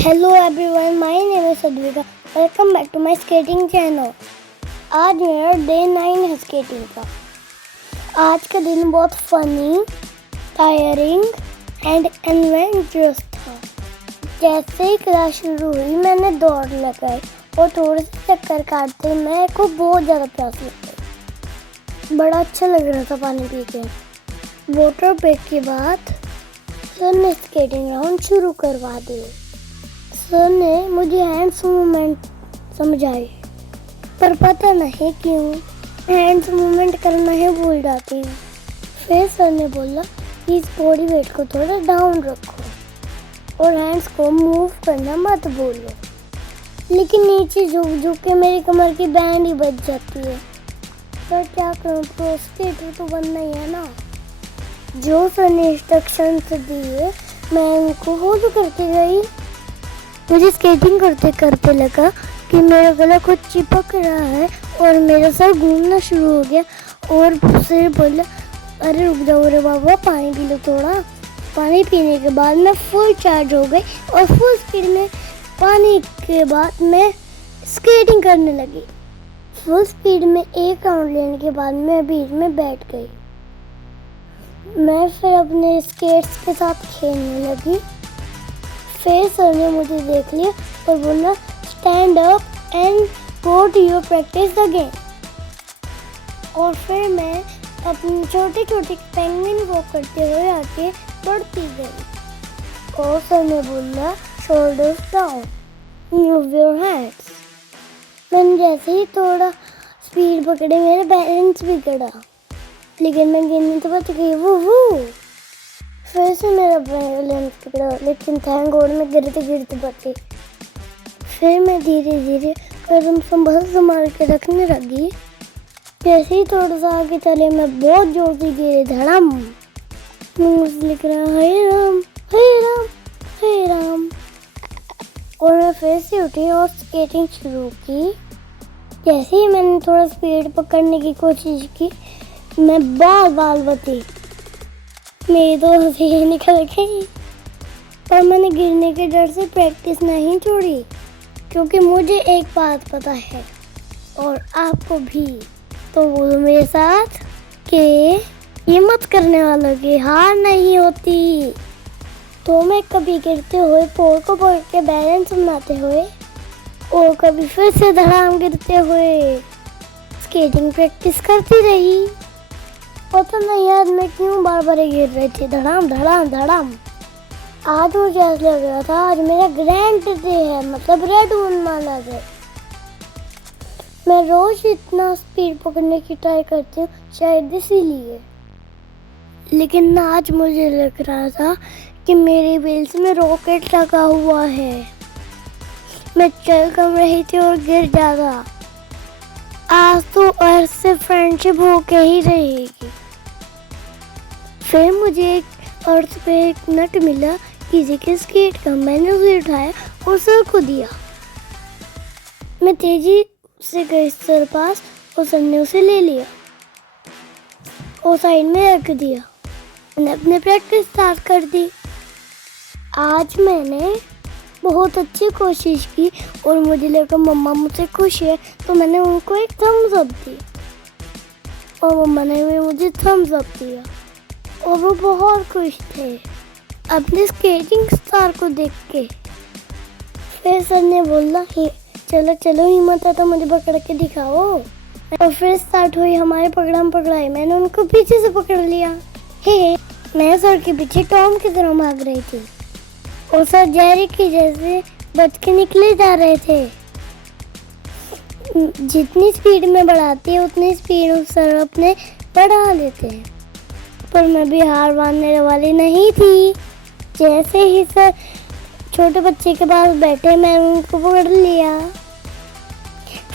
Hello everyone, my name is Sadvika. Welcome back to my skating channel. आज मेरा day 9 है skating का। आज का दिन बहुत फनी, टायरिंग एंड एडवेंचरस था। जैसे ही क्लास शुरू हुई मैंने दौड़ लगाई और थोड़े से चक्कर काटते मेरे को बहुत ज़्यादा प्यास लग गई। बड़ा अच्छा लग रहा था पानी पी के। वाटर ब्रेक के बाद सर ने स्केटिंग राउंड शुरू करवा दिए। सर ने मुझे हैंड्स मूवमेंट समझाए, पर पता नहीं क्यों हैंड्स मूवमेंट करना ही भूल जाती हूँ। फिर सर ने बोला कि इस बॉडी वेट को थोड़ा डाउन रखो और हैंड्स को मूव करना मत बोलो। लेकिन नीचे झुक झुक के मेरी कमर की बैंड ही बच जाती है। पर क्या करूँ, प्रो स्केटर तो बनना ही है ना। जो सर ने इंस्ट्रक्शंस दिए मैं उनको फॉलो करती गई। मुझे स्केटिंग करते करते लगा कि मेरा गला कुछ चिपक रहा है और मेरा सर घूमना शुरू हो गया। और सिर बोला, अरे रुक जाओ रे बाबा, पानी पी लो थोड़ा। पानी पीने के बाद मैं फुल चार्ज हो गई और फुल स्पीड में पानी के बाद मैं स्केटिंग करने लगी। फुल स्पीड में एक राउंड लेने के बाद मैं बीच में बैठ गई। मैं फिर अपने स्केट्स के साथ खेलने लगी। फिर सर ने मुझे देख लिया और बोला, stand up and go to your practice again. और फिर मैं अपनी छोटी छोटी पेंगुइन वॉक करते हुए आगे बढ़ती गई। और सर ने बोला, shoulders down, move your hands. मैंने जैसे ही थोड़ा स्पीड पकड़े मेरा बैलेंस बिगड़ा, लेकिन मैं गिरने तो बच गई। वो फिर से मेरा बैलेंस बिगड़ा, लेकिन थैंक गॉड मैं गिरते गिरते बच गई। फिर मैं धीरे धीरे कदम संभाल के रखने लगी। जैसे ही थोड़ा सा आगे चले मैं बहुत जोर से गिरे, धड़ाम। मुंह से लिख रहा, हे राम हे राम हे राम। और मैं फिर से उठी और स्केटिंग शुरू की। जैसे ही मैंने थोड़ा स्पीड पकड़ने की कोशिश की, मैं बाल बची। मेरी तो हंसी निकल गई। पर मैंने गिरने के डर से प्रैक्टिस नहीं छोड़ी, क्योंकि मुझे एक बात पता है और आपको भी। तो बोलो मेरे साथ कि हिम्मत करने वालों की हार नहीं होती। तो मैं कभी गिरते हुए पोल को पकड़ के बैलेंस बनाते हुए और कभी फिर से धड़ाम गिरते हुए स्केटिंग प्रैक्टिस करती रही। पता नहीं यार मैं क्यों बार बार गिर रही थी, धड़ाम धड़ाम धड़ाम। आज मुझे ऐसा लग रहा था आज मेरा ग्रैंड डे है, मतलब रेड मून वाला डे। मैं रोज इतना स्पीड पकड़ने की ट्राई करती हूँ, शायद इसीलिए। लेकिन आज मुझे लग रहा था कि मेरे व्हील्स में रॉकेट लगा हुआ है। मैं चल कम रही थी और गिर जाता। आज तो अर्थ से फ्रेंडशिप होके ही रहेगी। फिर मुझे एक अर्थ पे एक नट मिला किसी के स्केट का। मैंने उसे उठाया और सर को दिया। मैं तेजी से गई सर पास और सर ने उसे ले लिया और साइड में रख दिया। मैंने अपनी प्रैक्टिस स्टार्ट कर दी। आज मैंने बहुत अच्छी कोशिश की और मुझे लगा मम्मा मुझसे खुश है, तो मैंने उनको एक थम्स अप दी और मम्मा ने भी मुझे थम्स अप दिया और वो बहुत खुश थे अपने स्केटिंग स्टार को देख के। फिर सर ने बोला, चलो चलो हिम्मत है तो मुझे पकड़ के दिखाओ। और फिर स्टार्ट हुई हमारे पकड़म पकड़ाई। मैंने उनको पीछे से पकड़ लिया। मैं सर के पीछे टॉम की तरह भाग रही थी और सर जेरी की जैसे बच के निकले जा रहे थे। जितनी स्पीड में बढ़ाती है उतनी स्पीड सर अपने बढ़ा लेते हैं। पर मैं भी हार मानने वाली नहीं थी। जैसे ही सर छोटे बच्चे के पास बैठे मैं उनको पकड़ लिया।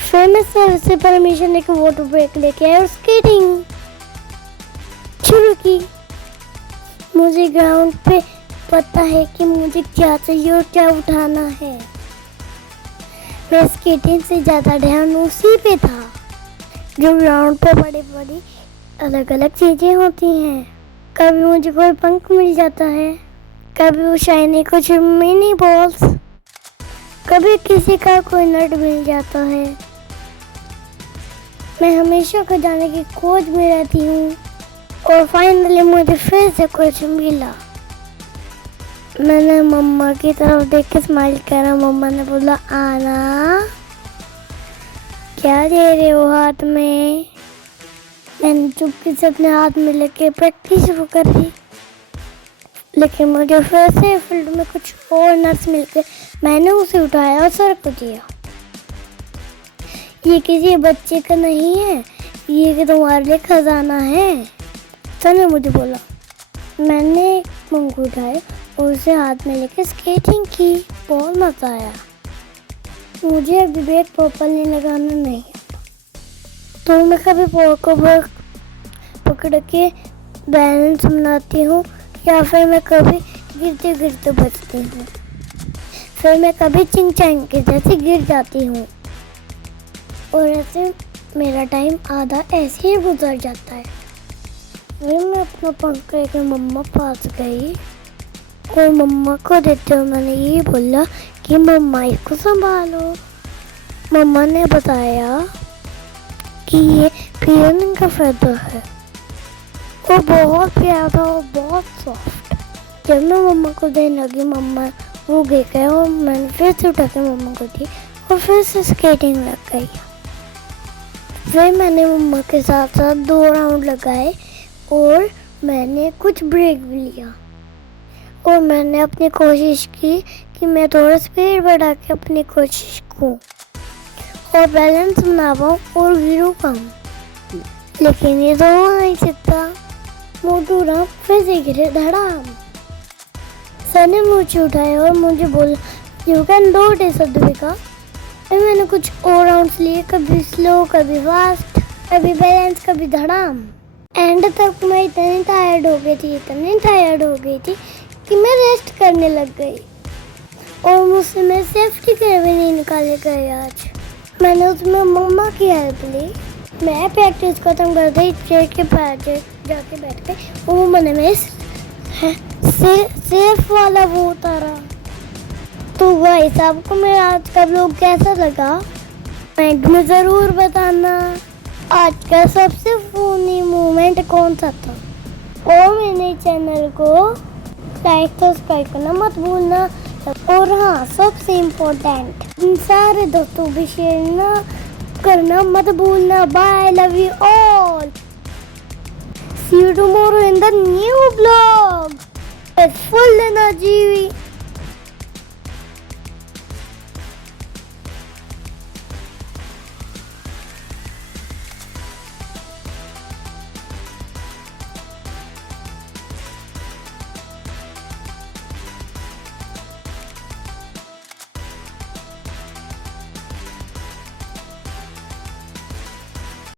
फिर मैं सर से परमिशन लेकर वाटर ब्रेक लेके आया और स्केटिंग शुरू की। मुझे ग्राउंड पे पता है कि मुझे क्या चाहिए और क्या उठाना है। मैं स्केटिंग से ज़्यादा ध्यान उसी पे था। जो ग्राउंड पे बड़ी बड़ी अलग अलग चीज़ें होती हैं। कभी मुझे कोई पंख मिल जाता है, कभी वो शाइनी कुछ मिनी बॉल्स, कभी किसी का कोई नट मिल जाता है। मैं हमेशा खजाने की खोज में रहती हूँ और फाइनली मुझे फिर से कुछ मिला। मैंने मम्मा की तरफ देख के स्माइल करा। मम्मा ने बोला, आना क्या दे रहे हो हाथ में? मैंने चुपके से अपने हाथ में लेके प्रैक्टिस शुरू कर दी, लेकिन मुझे फिर से फील्ड में कुछ और नट्स मिल गए। मैंने उसे उठाया और सर को दिया। ये किसी बच्चे का नहीं है, ये कि तुम्हारे लिए खजाना है, सर ने मुझे बोला। मैंने मंगू उठाए और उसे हाथ में लेके स्केटिंग की। बहुत मजा आया। मुझे अभी ब्रेक प्रॉपर्ली लगाना नहीं आता, तो मैं कभी पॉल को पकड़ के बैलेंस बनाती हूँ, या फिर मैं कभी गिरते गिरते बचती हूँ, फिर मैं कभी चिंग चांग के जैसे गिर जाती हूँ, और ऐसे मेरा टाइम आधा ऐसे ही गुजर जाता है। फिर मैं अपना पंख लेकर मम्मा पास गई और मम्मा को देते हुए मैंने ये बोला कि मम्मा इसको संभालो। मम्मा ने बताया कि ये पियोनिन का फेदर है और बहुत प्यारा और बहुत सॉफ्ट। जब मैं मम्मा को देने लगी, मम्मा वो गिर गए और मैंने फिर से उठा के मम्मा को दी और फिर से स्केटिंग लग गई। फिर मैंने मम्मा के साथ साथ 2 राउंड लगाए और मैंने कुछ ब्रेक भी लिया और मैंने अपनी कोशिश की कि मैं थोड़ा स्पीड बढ़ा के अपनी कोशिश करूं और बैलेंस बना पाऊँ और गिरूं कम, लेकिन ये तो हो नहीं सकता। मोटू राम फिर से गिरे धड़ाम। सर ने मुझे उठाया और मुझे बोला, यू कैन डू इट सद्विका। फिर मैंने कुछ और राउंड्स लिए, कभी स्लो, कभी फास्ट, कभी बैलेंस, कभी धड़ाम। एंड तक मैं इतनी टायर्ड हो गई थी कि मैं रेस्ट करने लग गई और मुझसे मेरे सेफ्टी के भी नहीं निकाले गए। आज मैंने उसमें मम्मा की हेल्प ली। मैं प्रैक्टिस खत्म कर दी, चेयर के पैर जाके बैठ गई और वो मैंने में सेफ वाला वो उतारा। तो गाइस, आपको मेरा आज का व्लॉग कैसा लगा कमेंट में ज़रूर बताना। आज का सबसे फनी मोमेंट कौन सा था, और मेरे चैनल को लाइक सब्सक्राइब करना मत भूलना। और हाँ, सबसे इम्पोर्टेंट, इन सारे दोस्तों भी शेयर करना मत भूलना। Bye, love you all, see you tomorrow in the new blog with full energy